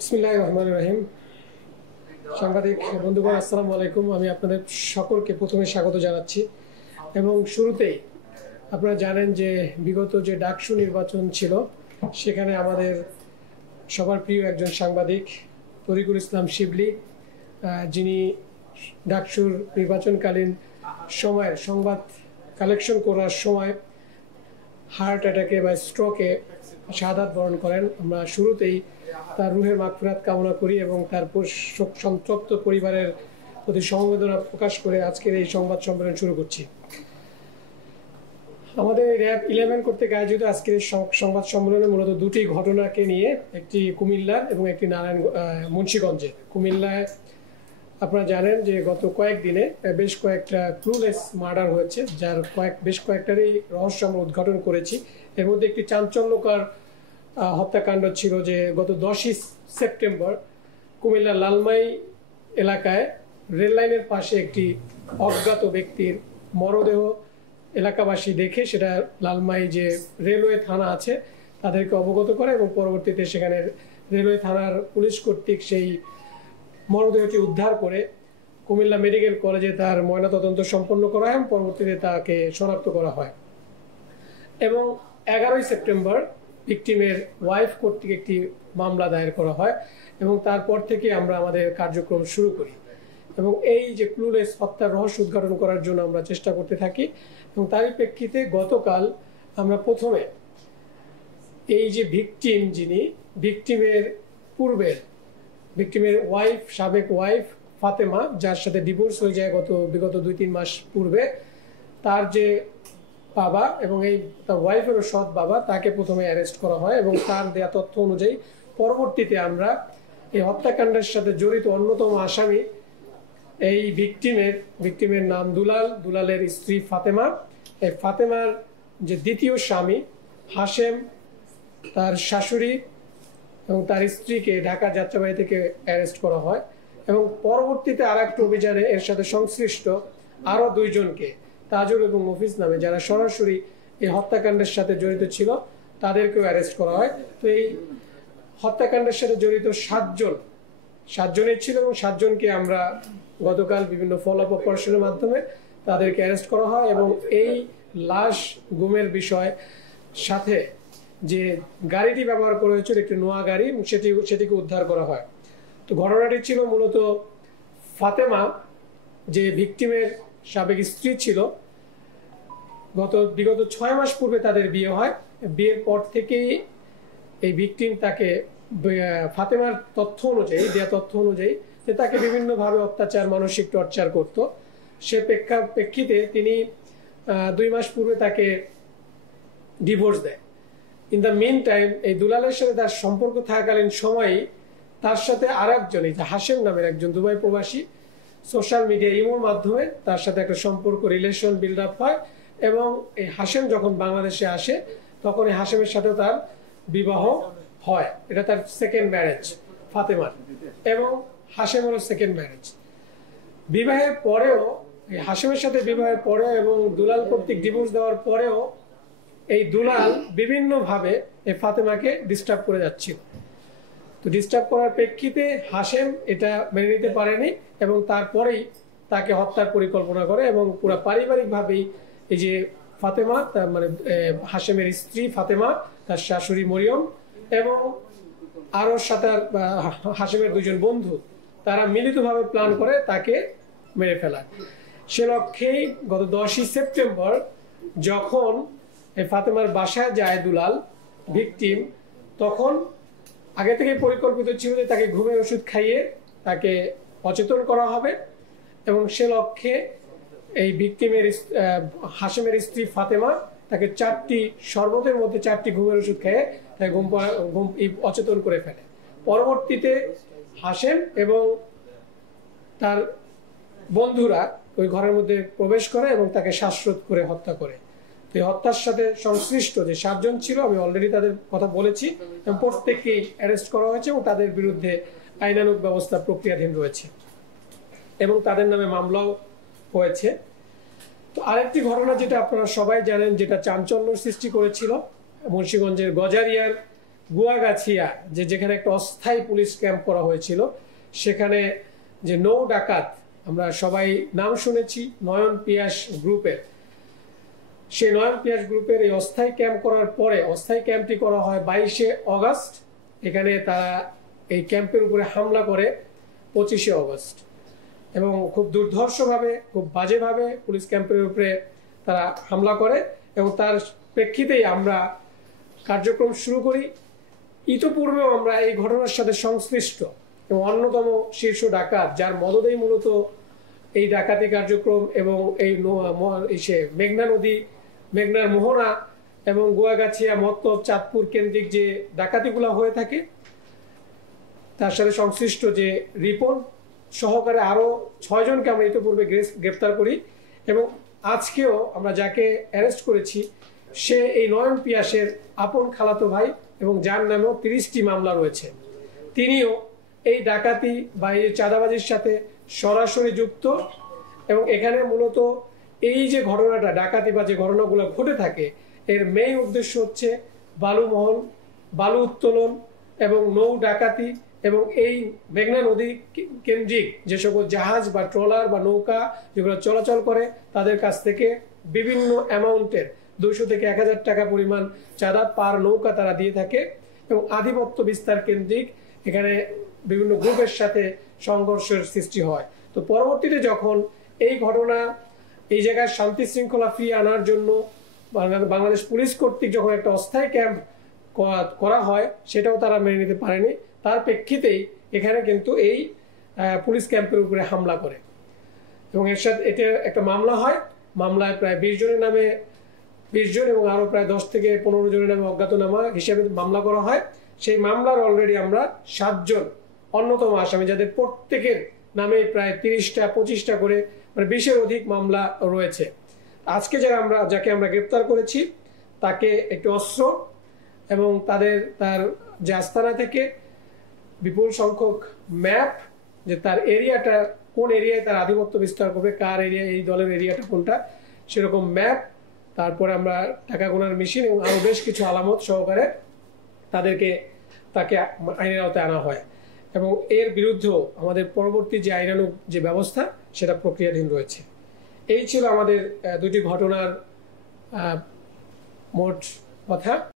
বিসমিল্লাহির রহমানির রহিম। সাংবাদিক বন্ধুগণ, আসসালামু আলাইকুম। আমি আপনাদের সকলকে প্রথমে স্বাগত জানাচ্ছি এবং শুরুতেই আপনারা জানেন যে বিগত যে ডাকসু নির্বাচন ছিল সেখানে আমাদের সবার প্রিয় একজন সাংবাদিক তরিকুল ইসলাম শিবলি, যিনি ডাকসুর নির্বাচনকালীন সময়ের সংবাদ কালেকশন করার সময় হার্ট অ্যাটাকে বা স্ট্রোকে শাহাদাত বরণ করেন। আমরা শুরুতেই তার রুহের মাগফিরাত কামনা করি এবং তার সন্তপ্ত পরিবারের প্রতি সমবেদনা প্রকাশ করে আজকের এই সংবাদ সম্মেলন শুরু করছি। আমাদের র্যাব 11 কর্তৃক আয়োজিত আজকের সংবাদ সম্মেলনে মূলত দুটি ঘটনাকে নিয়ে, একটি কুমিল্লার এবং একটি মুন্সিগঞ্জে। কুমিল্লায় আপনারা জানেন যে গত কয়েকদিনে বেশ কয়েকটা ক্লুলেস মার্ডার হয়েছে, যার বেশ কয়েকটারই রহস্য আমরা উদ্ঘাটন করেছি। এর মধ্যে একটি চাঞ্চল্যকর হত্যাকাণ্ড ছিল যে গত 10ই সেপ্টেম্বর কুমিল্লার লালমাই এলাকায় রেল লাইনের পাশে একটি অজ্ঞাত ব্যক্তির মরদেহ এলাকাবাসী দেখে সেটা লালমাই যে রেলওয়ে থানা আছে তাদেরকে অবগত করে এবং পরবর্তীতে সেখানে রেলওয়ে থানার পুলিশ কর্তৃক সেই মরদেহটি উদ্ধার করে কুমিল্লা মেডিকেল কলেজে তার ময়নাতদন্ত সম্পন্ন করা হয় এবং পরবর্তীতে তাকে শনাক্ত করা হয়। এবং 11ই সেপ্টেম্বর ভিকটিমের ওয়াইফ কর্তৃক একটি মামলা দায়ের করা হয় এবং তারপর থেকে আমরা আমাদের কার্যক্রম শুরু করি এবং এই যে ক্লুলেস হত্যার রহস্য উদ্ঘাটন করার জন্য আমরা চেষ্টা করতে থাকি। এবং তারই প্রেক্ষিতে গতকাল আমরা প্রথমে এই যে ভিকটিম, যিনি ভিকটিমের ওয়াইফ, সাবেক ওয়াইফ ফাতেমা, যার সাথে ডিভোর্স হয়ে যায় বিগত 2-3 মাস পূর্বে, তার যে বাবা এবং এই তার ওয়াইফেরও সৎ বাবা, তাকে প্রথমে অ্যারেস্ট করা হয় এবং তার দেয়া তথ্য অনুযায়ী পরবর্তীতে আমরা এই হত্যাকাণ্ডের সাথে জড়িত অন্যতম আসামি এই ভিকটিমের নাম দুলালের স্ত্রী ফাতেমা, এই ফাতেমার যে দ্বিতীয় স্বামী হাশেম, তার শাশুড়ি এবং তার স্ত্রীকে ঢাকা যাত্রাবাড়ি থেকে অ্যারেস্ট করা হয় এবং পরবর্তীতে আর একটা অভিযানে এর সাথে সংশ্লিষ্ট আরও 2 জনকে, তাজুল এবং মফিজ নামে, যারা সরাসরি এই হত্যাকাণ্ডের সাথে জড়িত ছিল, তাদেরকেও অ্যারেস্ট করা হয়। তো এই হত্যাকাণ্ডের সাথে জড়িত 7 জনের ছিল এবং 7 জনকে আমরা গতকাল বিভিন্ন ফলো আপ অপারেশনের মাধ্যমে তাদেরকে অ্যারেস্ট করা হয় এবং এই লাশ গুমের বিষয় সাথে যে গাড়িটি ব্যবহার করা হয়েছিল একটি নোয়া গাড়ি, সেটিকে উদ্ধার করা হয়। তো ঘটনাটি ছিল মূলত ফাতেমা, যে ভিকটিমের সাবেক স্ত্রী ছিল, বিগত 6 মাস পূর্বে তাদের বিয়ে হয়। বিয়ের পর থেকেই এই ভিকটিম তাকে ফাতেমার দেয়া তথ্য অনুযায়ী যে তাকে বিভিন্নভাবে অত্যাচার, মানসিক টর্চার করত। সে প্রেক্ষিতে তিনি 2 মাস পূর্বে তাকে ডিভোর্স দেয়। ইন দ্য মেন টাইম এই দুলালের সাথে তার সম্পর্ক থাকাকালীন সময়ই তার সাথে আর একজন, এই যে হাশেম নামের একজন দুবাই প্রবাসী, সোশ্যাল মিডিয়া ইমোর মাধ্যমে তার সাথে একটা রিলেশন বিল্ড আপ হয় এবং এই হাশেম যখন বাংলাদেশে আসে তখন এই হাশেমের সাথে তার বিবাহ হয়। এটা তার সেকেন্ড ম্যারেজ ফাতেমার, এবং হাশেমেরও সেকেন্ড ম্যারেজ। বিবাহের পরেও, এই হাশেমের সাথে বিবাহের পরেও এবং দুলাল কর্তৃক ডিভোর্স দেওয়ার পরেও এই দুলাল বিভিন্নভাবে এই ফাতেমাকে ডিস্টার্ব করে যাচ্ছিল। তো ডিস্টার্ব করার প্রেক্ষিতে হাশেম এটা মেনে নিতে পারেনি এবং তারপরেই তাকে হত্যার পরিকল্পনা করে এবং পুরো পারিবারিকভাবেই এই যে ফাতেমা, তার মানে হাশেমের স্ত্রী ফাতেমা, তার শাশুড়ি মরিয়ম এবং আরও হাশেমের 2 জন বন্ধু, তারা মিলিতভাবে প্ল্যান করে তাকে মেরে ফেলার। সে লক্ষ্যেই গত 10ই সেপ্টেম্বর যখন এই ফাতেমার বাসায় যায় দুলাল ভিকটিম, তখন আগে থেকে পরিকল্পিত ছিল যে তাকে ঘুমের ওষুধ খাইয়ে তাকে অচেতন করা হবে এবং সে লক্ষ্যে এই ভিকটিমের হাশেমের স্ত্রী ফাতেমা তাকে 4টি শরবতের মধ্যে 4টি ঘুমের ওষুধ খেয়ে তাকে অচেতন করে ফেলে। পরবর্তীতে হাশেম এবং তার বন্ধুরা ওই ঘরের মধ্যে প্রবেশ করে এবং তাকে শ্বাসরোধ করে হত্যা করে। এই হত্যার সাথে সংশ্লিষ্ট যে 7 জন ছিল, আমি অলরেডি তাদের কথা বলেছি এবং প্রত্যেককেই অ্যারেস্ট করা হয়েছে এবং তাদের বিরুদ্ধে আইনানুগ ব্যবস্থা প্রক্রিয়াধীন রয়েছে এবং তাদের নামে মামলাও হয়েছে। তো আরেকটি ঘটনা যেটা আপনারা সবাই জানেন, যেটা চাঞ্চল্য সৃষ্টি করেছিল, মুন্সিগঞ্জের গজারিয়ার গুয়াগাছিয়া যেখানে একটা অস্থায়ী পুলিশ ক্যাম্প করা হয়েছিল, সেখানে যে নৌ ডাকাত, আমরা সবাই নাম শুনেছি নয়ন পিয়াস গ্রুপের, সেই নয়ন পিয়াস গ্রুপের এই অস্থায়ী ক্যাম্প করার পরে অস্থায়ী ক্যাম্পটি করা হয় 22শে অগস্ট। এখানে তারা এই ক্যাম্পের উপরে হামলা করে 25শে অগস্ট, এবং খুব দুর্ধর্ষভাবে, খুব বাজেভাবে পুলিশ ক্যাম্পের উপরে তারা হামলা করে, এবং তার প্রেক্ষিতেই আমরা কার্যক্রম শুরু করি। ইতোপূর্বেও আমরা এই ঘটনার সাথে সংশ্লিষ্ট এবং অন্যতম শীর্ষ ডাকাত, যার মদদেই মূলত এই ডাকাতি কার্যক্রম এবং এই মেঘনা নদী, মেঘনার মোহনা এবং গুয়াগাছিয়া, মত্তব, চাঁদপুর কেন্দ্রিক যে ডাকাতিগুলো হয়ে থাকে, তার সাথে সংশ্লিষ্ট যে রিপন সহকারে আরও 6 জনকে আমরা ইতিপূর্বে গ্রেফতার করি, এবং আজকেও আমরা যাকে অ্যারেস্ট করেছি সে এই নয়ন পিয়াসের আপন খালাতো ভাই, এবং যার নামেও 30টি মামলা রয়েছে। তিনিও এই ডাকাতি বা এই চাঁদাবাজির সাথে সরাসরি যুক্ত, এবং এখানে মূলত এই যে ঘটনাটা, ডাকাতি বা যে ঘটনাগুলো ঘটে থাকে, এর মেইন উদ্দেশ্য হচ্ছে বালুমহল, বালু উত্তোলন এবং নৌ ডাকাতি, এবং এই মেঘনা নদী কেন্দ্রিক যে সকল জাহাজ বা ট্রলার বা নৌকা যেগুলো চলাচল করে, তাদের কাছ থেকে বিভিন্ন অ্যামাউন্টের 200 থেকে 1000 টাকা পরিমাণ চাঁদা পার নৌকা তারা দিয়ে থাকে, এবং আধিপত্য বিস্তার কেন্দ্রিক এখানে বিভিন্ন গ্রুপের সাথে সংঘর্ষের সৃষ্টি হয়। তো পরবর্তীতে যখন এই ঘটনা এই জায়গায় শান্তি শৃঙ্খলা ফিরিয়ে আনার জন্য বাংলাদেশ পুলিশ কর্তৃক যখন একটা অস্থায়ী ক্যাম্প করা হয়, সেটাও তারা মেনে নিতে পারেনি। তার প্রেক্ষিতেই এখানে কিন্তু এই পুলিশ ক্যাম্পের উপরে হামলা করে, এবং এর সাথে এটা একটা মামলা হয়। মামলায় প্রায় 20 জনের নামে 20 জন এবং আরো প্রায় 10 থেকে 15 জনের নামে অজ্ঞাতনামা হিসেবে মামলা করা হয়। সেই মামলার অলরেডি আমরা 7 জন অন্যতম আসামি, যাদের প্রত্যেকের নামে প্রায় 30টা 25টা করে, মানে 20-এর অধিক মামলা রয়েছে। আজকে যাকে আমরা গ্রেপ্তার করেছি তাকে একটি অস্ত্র এবং তার যে আস্তানা থেকে বিপুল সংখ্যক ম্যাপ, যে তার এরিয়াটা কোন এরিয়ায় তার আধিপত্য বিস্তার করবে, কার এরিয়া, এই দলের এরিয়াটা কোনটা, সেরকম ম্যাপ, তারপরে আমরা টাকা গোনার মেশিন এবং আরো বেশ কিছু আলামত সহকারে তাকে আইনের আওতায় আনা হয়, এবং এর বিরুদ্ধেও আমাদের পরবর্তী যে আইনানুগ যে ব্যবস্থা সেটা প্রক্রিয়াধীন রয়েছে। এই ছিল আমাদের দুটি ঘটনার মোট কথা।